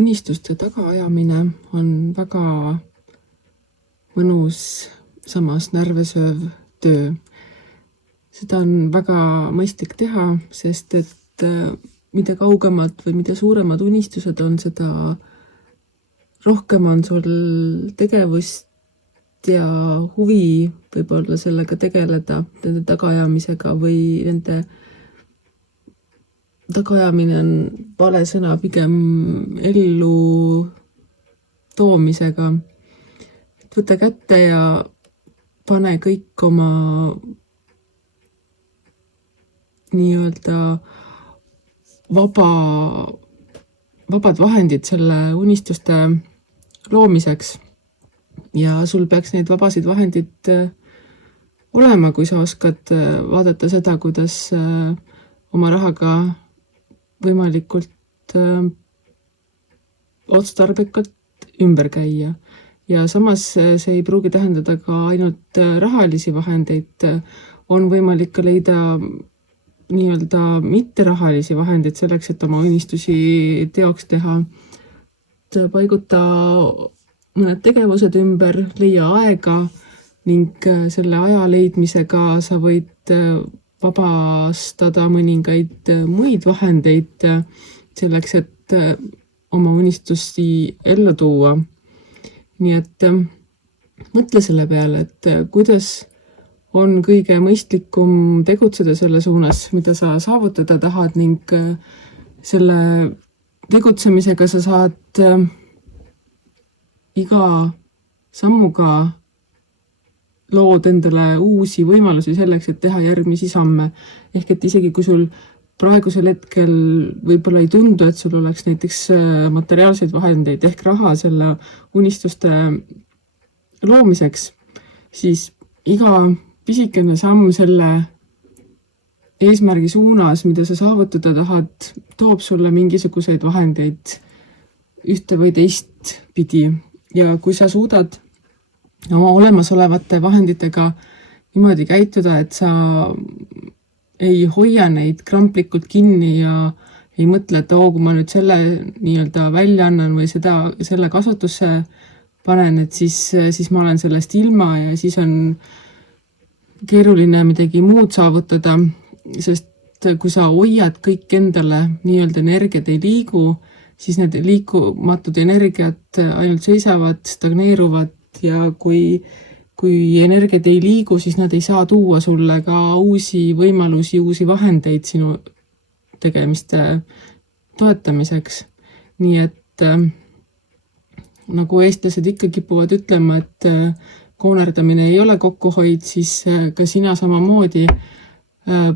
unistuste tagaajamine on väga mõnus, samas närvesööv töö. Seda on väga mõistlik teha, sest et mida kaugemad või mida suuremad unistused on, seda rohkem on sul tegevust ja huvi võib-olla sellega tegeleda, nende tagaajamisega või nende tagaajamine on vale sõna, pigem ellu toomisega. Võta kätte ja pane kõik oma nii-öelda vabad vahendid selle unistuste loomiseks. Ja sul peaks neid vabasid vahendid olema, kui sa oskad vaadata seda, kuidas oma rahaga võimalikult otstarbekalt ümber käia. Ja samas see ei pruugi tähendada ka ainult rahalisi vahendeid, on võimalik ka leida nii-öelda mitterahalisi vahendeid selleks, et oma unistusi teoks teha. Paiguta mõned tegevused ümber, leia aega ning selle aja leidmisega sa võid vabastada mõningaid muid vahendeid selleks, et oma unistusi ellu tuua. Nii et mõtle selle peale, et kuidas on kõige mõistlikum tegutseda selle suunas, mida sa saavutada tahad ning selle tegutsemisega sa saad iga sammuga lood endale uusi võimalusi selleks, et teha järgmisi samme. Ehk et isegi kui sul praegusel hetkel võib-olla ei tundu, et sul oleks näiteks materiaalseid vahendeid ehk raha selle unistuste loomiseks, siis iga pisikene samm selle eesmärgi suunas, mida sa saavutada tahad, toob sulle mingisuguseid vahendeid ühte või teist pidi. Ja kui sa suudad oma olemasolevate vahenditega niimoodi käituda, et sa ei hoia neid kramplikult kinni ja ei mõtle, et kui ma nüüd selle nii-öelda välja annan või selle kasutusse panen, et siis ma olen sellest ilma ja siis on keeruline midagi muud saavutada, sest kui sa hoiad kõik endale nii-öelda energiat ei liigu, siis need liikumatud energiat ainult seisavad, stagneeruvad ja kui energiat ei liigu, siis nad ei saa tuua sulle ka uusi võimalusi, uusi vahendeid sinu tegemiste toetamiseks. Nii et nagu eestlased ikka kipuvad ütlema, et koonerdamine ei ole kokkuhoid, siis ka sina samamoodi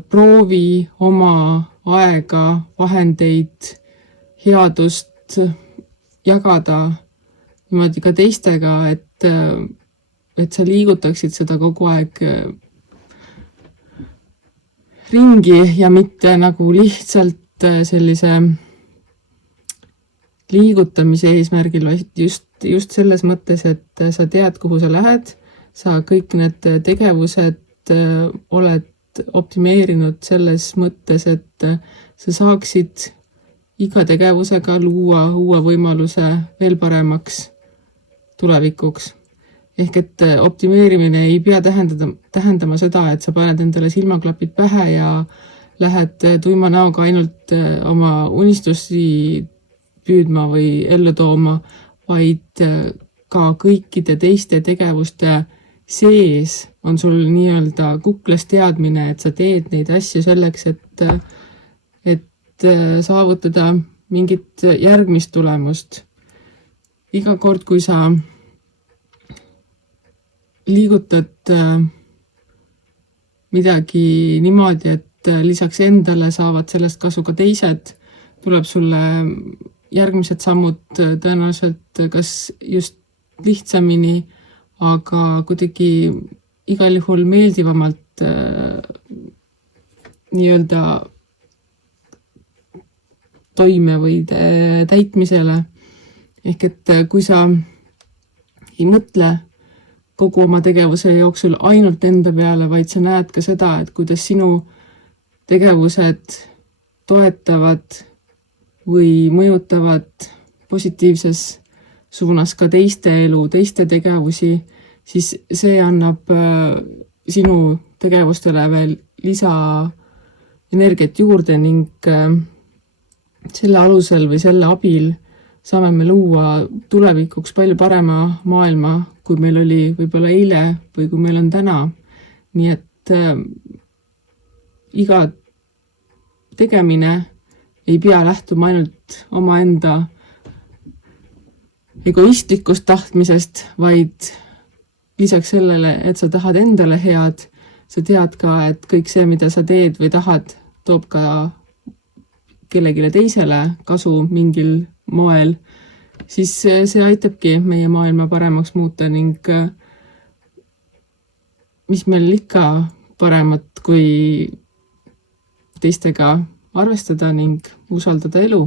proovi oma aega, vahendeid, headust jagada niimoodi ka teistega, et sa liigutaksid seda kogu aeg ringi ja mitte nagu lihtsalt sellise liigutamise eesmärgil, vaid just selles mõttes, et sa tead, kuhu sa lähed, sa kõik need tegevused oled optimeerinud selles mõttes, et sa saaksid iga tegevusega luua uue võimaluse veel paremaks tulevikuks. Ehk et optimeerimine ei pea tähendama seda, et sa paned endale silmaklapid pähe ja lähed tuima näoga ainult oma unistusi püüdma või ellu tooma, vaid ka kõikide teiste tegevuste sees on sul nii-öelda kuklas teadmine, et sa teed neid asju selleks, et saavutada mingit järgmist tulemust. Iga kord, kui sa liigutad midagi niimoodi, et lisaks endale saavad sellest kasu ka teised, tuleb sulle järgmised sammud tõenäoliselt kas just lihtsamini, aga kuidagi igal juhul meeldivamalt nii-öelda toime või täitmisele. Ehk et kui sa ei mõtle kogu oma tegevuse jooksul ainult enda peale, vaid sa näed ka seda, et kuidas sinu tegevused toetavad või mõjutavad positiivses suunas ka teiste elu, teiste tegevusi, siis see annab sinu tegevustele veel lisaenergiat juurde ning selle alusel või selle abil saame me luua tulevikuks palju parema maailma, kui meil oli võib-olla eile või kui meil on täna. Nii et iga tegemine ei pea lähtuma ainult omaenda egoistlikust tahtmisest, vaid lisaks sellele, et sa tahad endale head, sa tead ka, et kõik see, mida sa teed või tahad, toob ka kellelegi teisele kasu mingil moel, siis see aitabki meie maailma paremaks muuta ning mis meil ikka paremat kui teistega arvestada ning usaldada elu.